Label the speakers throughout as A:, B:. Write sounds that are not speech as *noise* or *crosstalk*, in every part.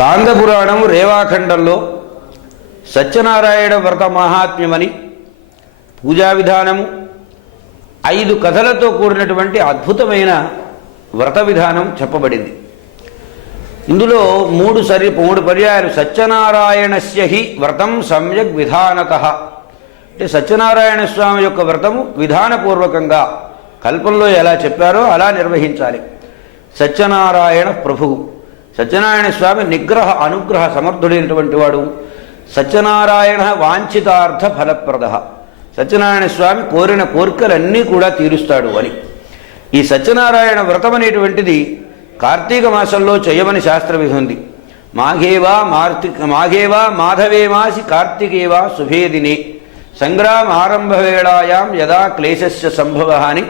A: స్కాందపురాణం రేవాఖండంలో సత్యనారాయణ వ్రత మహాత్మ్యమని పూజా విధానము ఐదు కథలతో కూడినటువంటి అద్భుతమైన వ్రత విధానం చెప్పబడింది. ఇందులో మూడు సరి మూడు పర్యాయాలు. సత్యనారాయణస్య హి వ్రతం సమ్యక్ విధానత. అంటే సత్యనారాయణ స్వామి యొక్క వ్రతము విధానపూర్వకంగా కల్పంలో ఎలా చెప్పారో అలా నిర్వహించాలి. సత్యనారాయణ ప్రభువు. సత్యనారాయణ స్వామి నిగ్రహ అనుగ్రహ సమర్థుడైనటువంటి వాడు. సత్యనారాయణ వాంఛితార్థ ఫలప్రద. సత్యనారాయణ స్వామి కోరిన కోరికలన్నీ కూడా తీరుస్తాడు అని. ఈ సత్యనారాయణ వ్రతం అనేటువంటిది కార్తీక మాసంలో చేయమని శాస్త్రవిధి ఉంది. మాఘేవా మార్తి మాఘేవా మాధవేమాసి కార్తీకేవా శుభేదినే సంగ్రామ ఆరంభ వేళాయాం యదా క్లేశస్య సంభవ అని.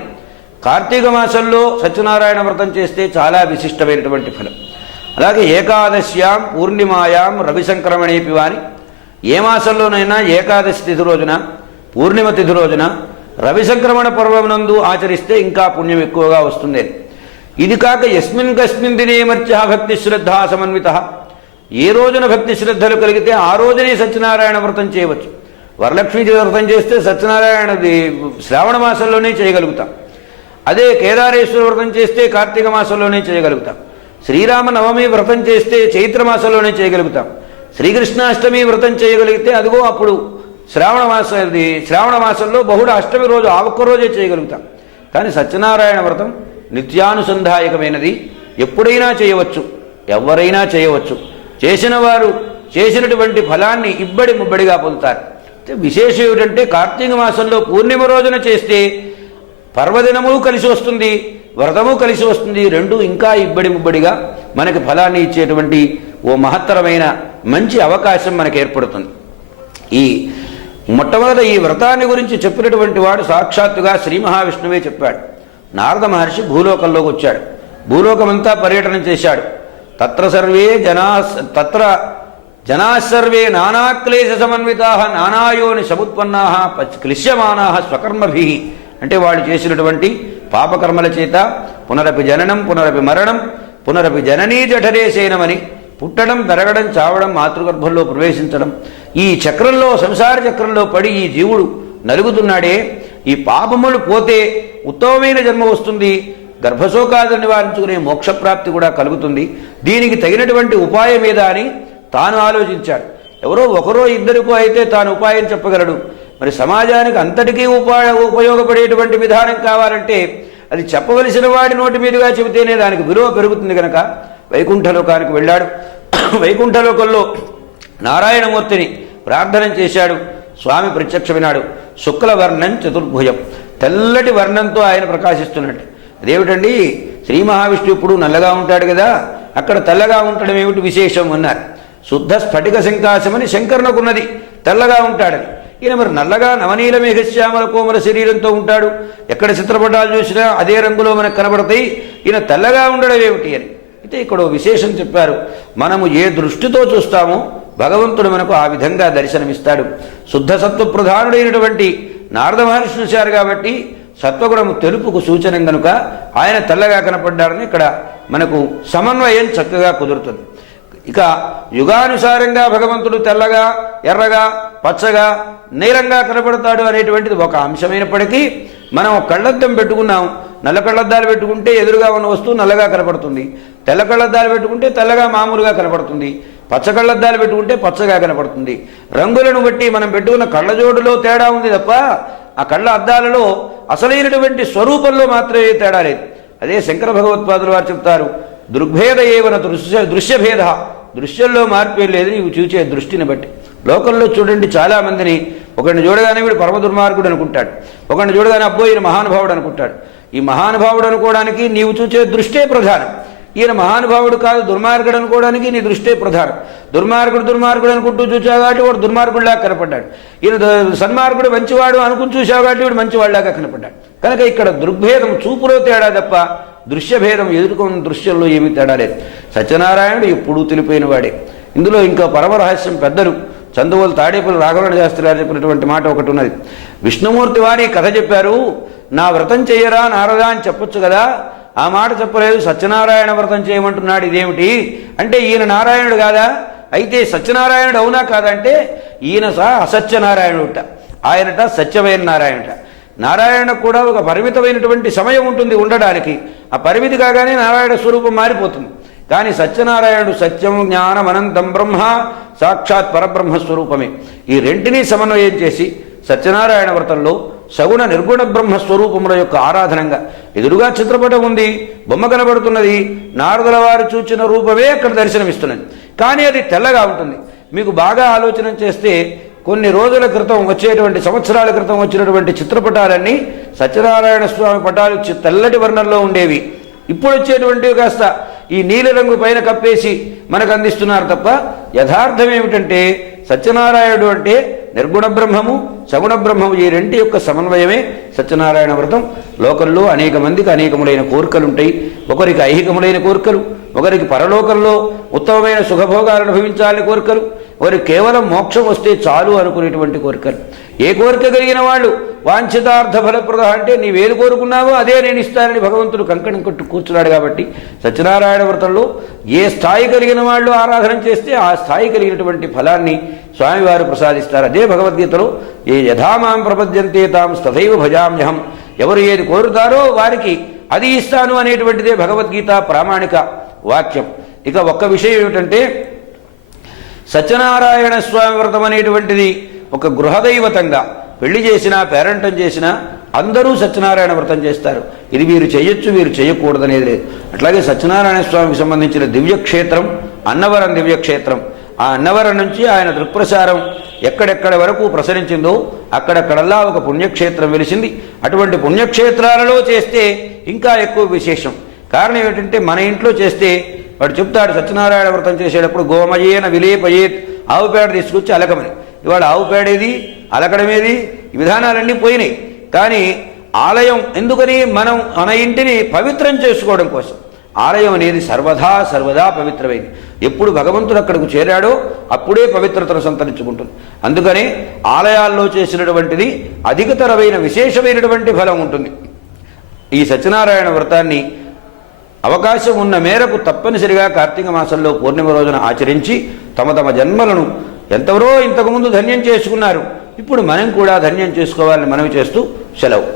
A: కార్తీక మాసంలో సత్యనారాయణ వ్రతం చేస్తే చాలా విశిష్టమైనటువంటి ఫలం. అలాగే ఏకాదశ్యాం పూర్ణిమాయాం రవి సంక్రమణేపి వాని ఏ మాసంలోనైనా ఏకాదశి తిథి రోజున పూర్ణిమ తిథి రోజున రవి సంక్రమణ పర్వమునందు ఆచరిస్తే ఇంకా పుణ్యం ఎక్కువగా వస్తుంది. ఇది కాక ఎస్మిన్ కస్మిన్ దినే మర్త్య భక్తి శ్రద్ధ సమన్విత. ఏ రోజున భక్తి శ్రద్ధలు కలిగితే ఆ రోజునే సత్యనారాయణ వ్రతం చేయవచ్చు. వరలక్ష్మి వ్రతం చేస్తే సత్యనారాయణది శ్రావణ మాసంలోనే చేయగలుగుతాం. అదే కేదారేశ్వర వ్రతం చేస్తే కార్తీక మాసంలోనే చేయగలుగుతాం. శ్రీరామ నవమి వ్రతం చేస్తే చైత్రమాసంలోనే చేయగలుగుతాం. శ్రీకృష్ణాష్టమి వ్రతం చేయగలిగితే అదిగో అప్పుడు శ్రావణ మాసం ఇది శ్రావణ మాసంలో బహుళ అష్టమి రోజు ఆ ఒక్క రోజే చేయగలుగుతాం. కానీ సత్యనారాయణ వ్రతం నిత్యానుసంధాయకమైనది. ఎప్పుడైనా చేయవచ్చు. ఎవరైనా చేయవచ్చు. చేసిన వారు చేసినటువంటి ఫలాన్ని ఇబ్బడి ముబ్బడిగా పొందుతారు. విశేషం ఏమిటంటే కార్తీక మాసంలో పూర్ణిమ రోజున చేస్తే పర్వదినము కలిసి వస్తుంది వ్రతము కలిసి వస్తుంది రెండు ఇంకా ఇబ్బడి ముబ్బడిగా మనకి ఫలాన్ని ఇచ్చేటువంటి ఓ మహత్తరమైన మంచి అవకాశం మనకు ఏర్పడుతుంది. ఈ మొట్టమొదట ఈ వ్రతాన్ని గురించి చెప్పినటువంటి వాడు సాక్షాత్తుగా శ్రీ మహావిష్ణువే చెప్పాడు. నారద మహర్షి భూలోకంలోకి వచ్చాడు. భూలోకమంతా పర్యటన చేశాడు. తత్ర సర్వే జనా తత్ర జనాసర్వే నానాక్లేశ సమన్వితా నానాయోని సముత్పన్నా క్లిశ్యమానా స్వకర్మభి అంటే వాళ్ళు చేసినటువంటి పాపకర్మల చేత పునరపి జననం పునరపి మరణం పునరపి జననీ జఠరేసేనమని పుట్టడం పెరగడం చావడం మాతృగర్భంలో ప్రవేశించడం. ఈ చక్రంలో సంసార చక్రంలో పడి ఈ జీవుడు నలుగుతున్నాడే. ఈ పాపములు పోతే ఉత్తమమైన జన్మ వస్తుంది. గర్భశోకాదులు నివారించుకునే మోక్షప్రాప్తి కూడా కలుగుతుంది. దీనికి తగినటువంటి ఉపాయం ఏదా అని తాను ఆలోచించాడు. ఎవరో ఒకరో ఇద్దరికో అయితే తాను ఉపాయం చెప్పగలడు. మరి సమాజానికి అంతటికీ ఉపాయ ఉపయోగపడేటువంటి విధానం కావాలంటే అది చెప్పవలసిన వాడి నోటి మీదుగా చెబితేనే దానికి విలువ పెరుగుతుంది కనుక వైకుంఠలోకానికి వెళ్ళాడు. *coughs* వైకుంఠలోకంలో నారాయణమూర్తిని ప్రార్థన చేశాడు. స్వామి ప్రత్యక్షమైనాడు శుక్లవర్ణం చతుర్భుజం. తెల్లటి వర్ణంతో ఆయన ప్రకాశిస్తున్నట్టు. అదేమిటండి? శ్రీ మహావిష్ణువు ఇప్పుడు నల్లగా ఉంటాడు కదా? అక్కడ తెల్లగా ఉండడం ఏమిటి విశేషం? అన్నారు. శుద్ధ స్ఫటిక శంకాశమని శంకరునకున్నది తెల్లగా ఉంటాడని. ఈయన మరి నల్లగా నవనీల మేఘశ్యామల కోమల శరీరంతో ఉంటాడు. ఎక్కడ చిత్రపటాలు చూసినా అదే రంగులో మనకు కనబడతాయి. ఈయన తెల్లగా ఉండడం ఏమిటి అని. అయితే ఇక్కడ విశేషం చెప్పారు. మనము ఏ దృష్టితో చూస్తామో భగవంతుడు మనకు ఆ విధంగా దర్శనమిస్తాడు. శుద్ధ సత్వ ప్రధానుడైనటువంటి నారద మహర్షి చూశారు కాబట్టి సత్వగుణము తెలుపుకు సూచన కనుక ఆయన తెల్లగా కనపడ్డారని ఇక్కడ మనకు సమన్వయం చక్కగా కుదురుతుంది. ఇక యుగానుసారంగా భగవంతుడు తెల్లగా ఎర్రగా పచ్చగా నీలంగా కనపడతాడు అనేటువంటిది ఒక అంశమైనప్పటికీ మనం కళ్ళద్దం పెట్టుకున్నాం. నల్ల కళ్ళద్దాలు పెట్టుకుంటే ఎదురుగా ఉన్న వస్తువు నల్లగా కనపడుతుంది తెల్ల కళ్ళద్దాలు పెట్టుకుంటే తెల్లగా మామూలుగా కనపడుతుంది పచ్చ కళ్ళద్దాలు పెట్టుకుంటే పచ్చగా కనపడుతుంది రంగులను బట్టి మనం పెట్టుకున్న కళ్ళజోడులో తేడా ఉంది తప్ప ఆ కళ్ళ అద్దాలలో అసలైనటువంటి స్వరూపంలో మాత్రమే తేడా లేదు. అదే శంకర భగవత్పాదులు వారు చెప్తారు దృగ్భేద ఏవన దృశ్య దృశ్యభేద. దృశ్యంలో మార్పు లేదు నీవు చూచే దృష్టిని బట్టి. లోకంలో చూడండి చాలామందిని. ఒకరిని చూడగానే వీడు పరమ దుర్మార్గుడు అనుకుంటాడు. ఒకరిని చూడగానే అబ్బో ఈయన మహానుభావుడు అనుకుంటాడు. ఈ మహానుభావుడు అనుకోవడానికి నీవు చూచే దృష్టే ప్రధానం. ఈయన మహానుభావుడు కాదు దుర్మార్గుడు అనుకోవడానికి నీ దృష్టే ప్రధానం. దుర్మార్గుడు దుర్మార్గుడు అనుకుంటూ చూసావు కాబట్టి వాడు దుర్మార్గుడిలా కనపడ్డాడు. ఈయన ద- సన్మార్గుడు మంచివాడు అనుకుని చూసావు కాబట్టి వీడు మంచివాడిలాగా కనపడ్డాడు. కనుక ఇక్కడ దృగ్భేదం చూపులో తేడా తప్ప దృశ్యభేదం ఎదుర్కొన్న దృశ్యంలో ఏమీ తేడా లేదు. సత్యనారాయణుడు ఎప్పుడూ తెలిపోయిన వాడే. ఇందులో ఇంకా పరమ రహస్యం పెద్దలు. చందువోలు తాడేపల్లి రాఘవణ శాస్త్రి గారు చెప్పినటువంటి మాట ఒకటి ఉన్నది. విష్ణుమూర్తి వారి కథ చెప్పారు. నా వ్రతం చెయ్యరా నారదా అని చెప్పొచ్చు కదా. ఆ మాట చెప్పలేదు. సత్యనారాయణ వ్రతం చేయమంటున్నాడు ఇదేమిటి? అంటే ఈయన నారాయణుడు కాదా? అయితే సత్యనారాయణుడు అవునా కాదంటే ఈయన సహా అసత్యనారాయణుట ఆయనట సత్యమైన నారాయణుట. నారాయణ కూడా ఒక పరిమితమైనటువంటి సమయం ఉంటుంది ఉండడానికి. ఆ పరిమితి కాగానే నారాయణ స్వరూపం మారిపోతుంది. కానీ సత్యనారాయణుడు సత్యం జ్ఞానం అనంతం బ్రహ్మ సాక్షాత్ పరబ్రహ్మ స్వరూపమే. ఈ రెంటినీ సమన్వయం చేసి సత్యనారాయణ వ్రతంలో సగుణ నిర్గుణ బ్రహ్మ స్వరూపముల యొక్క ఆరాధనంగా ఎదురుగా చిత్రపటం ఉంది. బొమ్మ కనబడుతున్నది. నారదుల వారు చూచిన రూపమే అక్కడ దర్శనమిస్తున్నది. కానీ అది తెల్లగా ఉంటుంది. మీకు బాగా ఆలోచన చేస్తే కొన్ని రోజుల క్రితం వచ్చేటువంటి సంవత్సరాల క్రితం వచ్చినటువంటి చిత్రపటాలన్నీ సత్యనారాయణ స్వామి పటాలు చి- తెల్లటి వర్ణంలో ఉండేవి. ఇప్పుడు వచ్చేటువంటివి కాస్త ఈ నీలిరంగు పైన కప్పేసి మనకు అందిస్తున్నారు తప్ప యథార్థం ఏమిటంటే సత్యనారాయణుడు అంటే నిర్గుణ బ్రహ్మము సగుణ బ్రహ్మము ఈ రెంటి యొక్క సమన్వయమే సత్యనారాయణ వ్రతం. లోకంలో అనేక మందికి అనేకములైన కోరికలు ఉంటాయి ఒకరికి ఐహికములైన కోరికలు ఒకరికి పరలోకంలో ఉత్తమమైన సుఖభోగాలు అనుభవించాలని కోరికలు వారు కేవలం మోక్షం వస్తే చాలు అనుకునేటువంటి కోరికలు. ఏ కోరిక కలిగిన వాళ్ళు వాంఛితార్థ ఫలప్రద అంటే నీవేది కోరుకున్నావో అదే నేను ఇస్తానని భగవంతుడు కంకణం కట్టు కూర్చున్నాడు కాబట్టి సత్యనారాయణ వ్రతంలో ఏ స్థాయి కలిగిన వాళ్ళు ఆరాధన చేస్తే ఆ స్థాయి కలిగినటువంటి ఫలాన్ని స్వామివారు ప్రసాదిస్తారు. అదే భగవద్గీతలో ఏ యథామాం ప్రపద్యంతే తాం తథైవ భజామ్యహం. ఎవరు ఏది కోరుతారో వారికి అది ఇస్తాను అనేటువంటిదే భగవద్గీత ప్రామాణిక వాక్యం. ఇక ఒక్క విషయం ఏమిటంటే సత్యనారాయణ స్వామి వ్రతం అనేటువంటిది ఒక గృహదైవతంగా. పెళ్ళి చేసినా పేరంటం చేసినా అందరూ సత్యనారాయణ వ్రతం చేస్తారు. ఇది వీరు చేయొచ్చు వీరు చేయకూడదనేది లేదు. అట్లాగే సత్యనారాయణ స్వామికి సంబంధించిన దివ్యక్షేత్రం అన్నవరం దివ్యక్షేత్రం. ఆ అన్నవరం నుంచి ఆయన దృక్ప్రసారం ఎక్కడెక్కడ వరకు ప్రసరించిందో అక్కడక్కడల్లా ఒక పుణ్యక్షేత్రం వెలిసింది. అటువంటి పుణ్యక్షేత్రాలలో చేస్తే ఇంకా ఎక్కువ విశేషం. కారణం ఏమిటంటే మన ఇంట్లో చేస్తే వాడు చెప్తాడు సత్యనారాయణ వ్రతం చేసేటప్పుడు గోమయేన విలేపయేత్ ఆవు పేడ తీసుకొచ్చి అలకమని. ఇవాళ ఆవు పేడేది అలకడమేది ఈ విధానాలన్నీ పోయినాయి. కానీ ఆలయం ఎందుకని మనం మన ఇంటిని పవిత్రం చేసుకోవడం కోసం? ఆలయం అనేది సర్వదా సర్వదా పవిత్రమైంది. ఎప్పుడు భగవంతుడు అక్కడికి చేరాడో అప్పుడే పవిత్రతను సంతరించుకుంటుంది. అందుకని ఆలయాల్లో చేసినటువంటిది అధికతరమైన విశేషమైనటువంటి ఫలం ఉంటుంది. ఈ సత్యనారాయణ వ్రతాన్ని అవకాశం ఉన్న మేరకు తప్పనిసరిగా కార్తీక మాసంలో పూర్ణిమ రోజున ఆచరించి తమ తమ జన్మలను ఎంతవరో ఇంతకుముందు ధన్యం చేసుకున్నారు. ఇప్పుడు మనం కూడా ధన్యం చేసుకోవాలని మనవి చేస్తూ సెలవు.